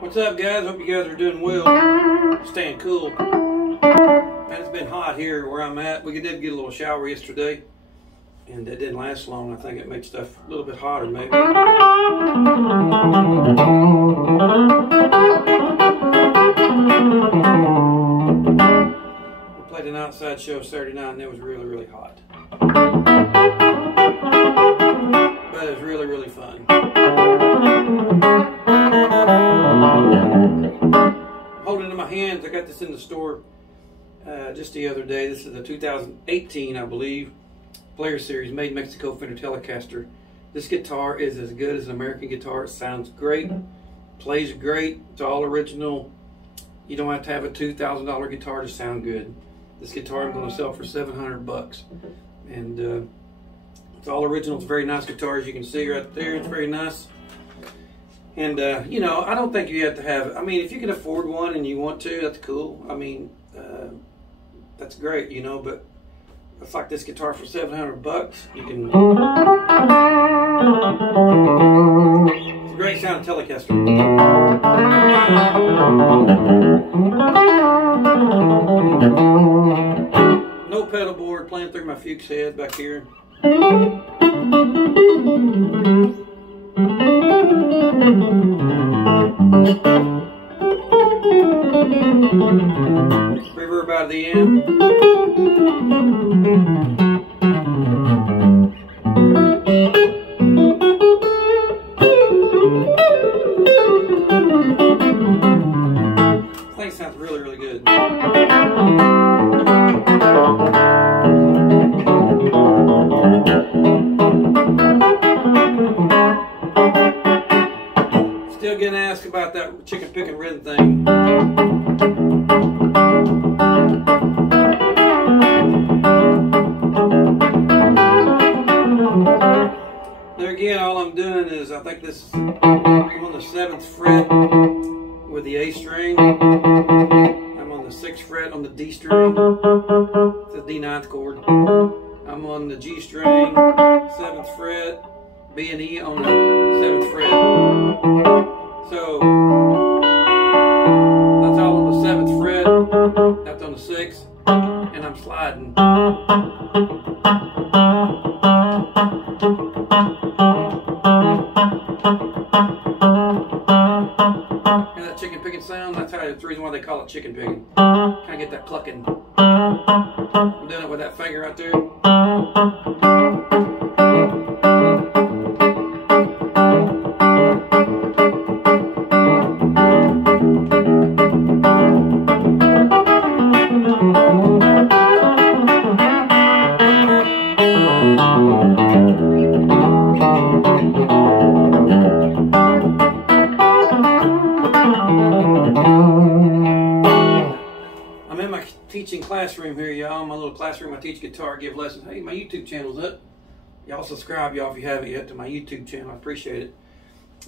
What's up, guys? Hope you guys are doing well. Staying cool. Man, it's been hot here where I'm at. We did get a little shower yesterday, and it didn't last long. I think it made stuff a little bit hotter, maybe. We played an outside show Saturday night, and it was really, really hot. But it was really, really fun. Holding it in my hands. I got this in the store just the other day. This is a 2018, I believe, Player Series Made in Mexico Fender Telecaster. This guitar is as good as an American guitar. It sounds great, plays great. It's all original. You don't have to have a $2,000 guitar to sound good. This guitar I'm going to sell for $700, and it's all original. It's a very nice guitar, as you can see right there. It's very nice. And, you know, I don't think you have to have, I mean, if you can afford one and you want to, that's cool. I mean, that's great, you know, but it's like this guitar for $700. You can, it's a great sound Telecaster. No pedal board, playing through my Fuchs head back here. Reverb out of the end. This thing sounds really, really good. Still getting asked about that chicken picking rhythm thing. There again, all I'm doing is, I think this is, I'm on the 7th fret with the A string. I'm on the 6th fret on the D string. It's a D9th chord. I'm on the G string, 7th fret, B and E on the 7th fret. So that's all on the 7th fret, that's on the 6th, and I'm sliding. And that chicken picking sound, that's the reason why they call it chicken picking. Kind of get that clucking. I'm doing it with that finger right there. I'm in my teaching classroom here, y'all. My little classroom. I teach guitar, give lessons. Hey, my YouTube channel's up. Y'all subscribe, y'all, if you haven't yet, to my YouTube channel. I appreciate it.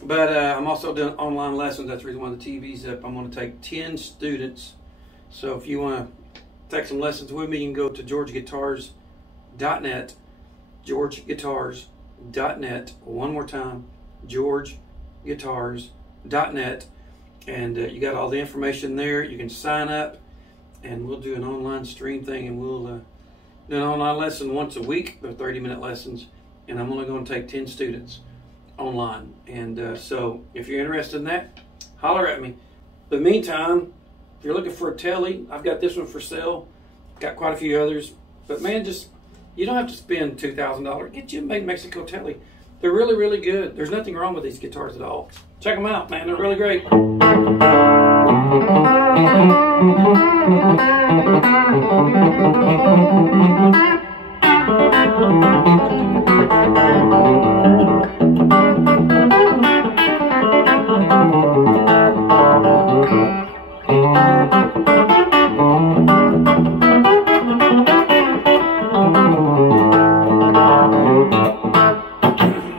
But I'm also doing online lessons. That's the reason why the TV's up. I'm going to take 10 students. So if you want to take some lessons with me, you can go to georgeguitars.net. georgeguitars.net. One more time, georgeguitars.net. And you got all the information there. You can sign up, and we'll do an online stream thing, and we'll do an online lesson once a week. They're 30-minute lessons, and I'm only going to take 10 students online. And so if you're interested in that, holler at me. But meantime, if you're looking for a telly, I've got this one for sale. Got quite a few others. But man, just, you don't have to spend $2,000. Get you a Made in Mexico telly. They're really, really good. There's nothing wrong with these guitars at all. Check them out, man. They're really great.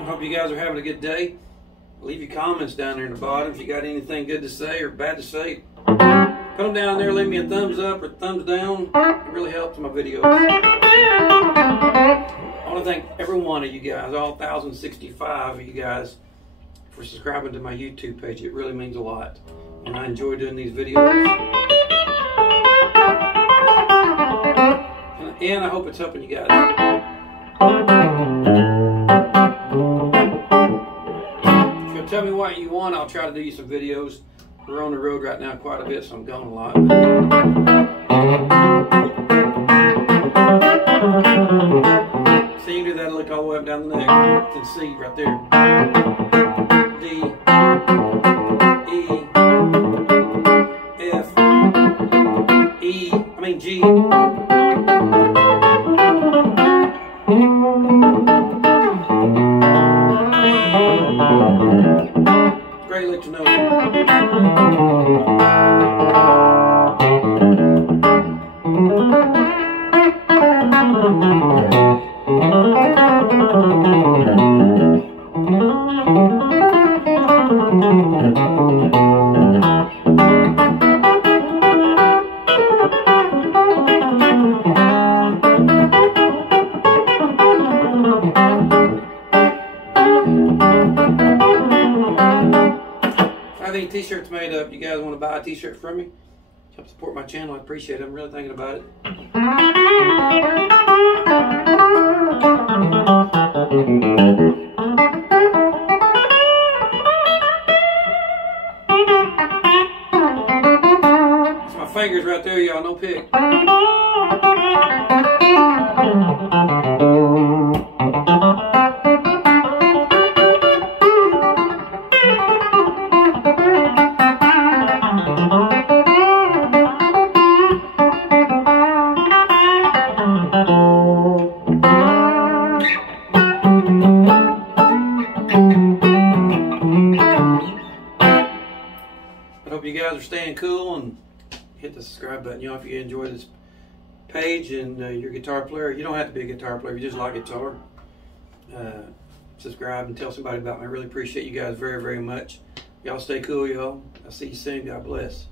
Hope you guys are having a good day. Leave your comments down there in the bottom if you got anything good to say or bad to say. Put them down there, leave me a thumbs up or thumbs down. It really helps my videos. I want to thank every one of you guys, all 1,065 of you guys, for subscribing to my YouTube page. It really means a lot. and I enjoy doing these videos. And I hope it's helping you guys. If you'll tell me what you want, I'll try to do you some videos. We're on the road right now quite a bit, so I'm going a lot. So you can do that, look all the way up down the neck. You can see right there. D, E, F, E, I mean G. Great lick to know. If I have any t-shirts made up, you guys want to buy a t-shirt from me? Help support my channel. I appreciate it. I'm really thinking about it. It's my fingers right there, y'all. No pick. I hope you guys are staying cool and hit the subscribe button. You know, if you enjoy this page and you're a guitar player, you don't have to be a guitar player. If you just like guitar, subscribe and tell somebody about me. I really appreciate you guys very, very much. Y'all stay cool, y'all. I'll see you soon. God bless.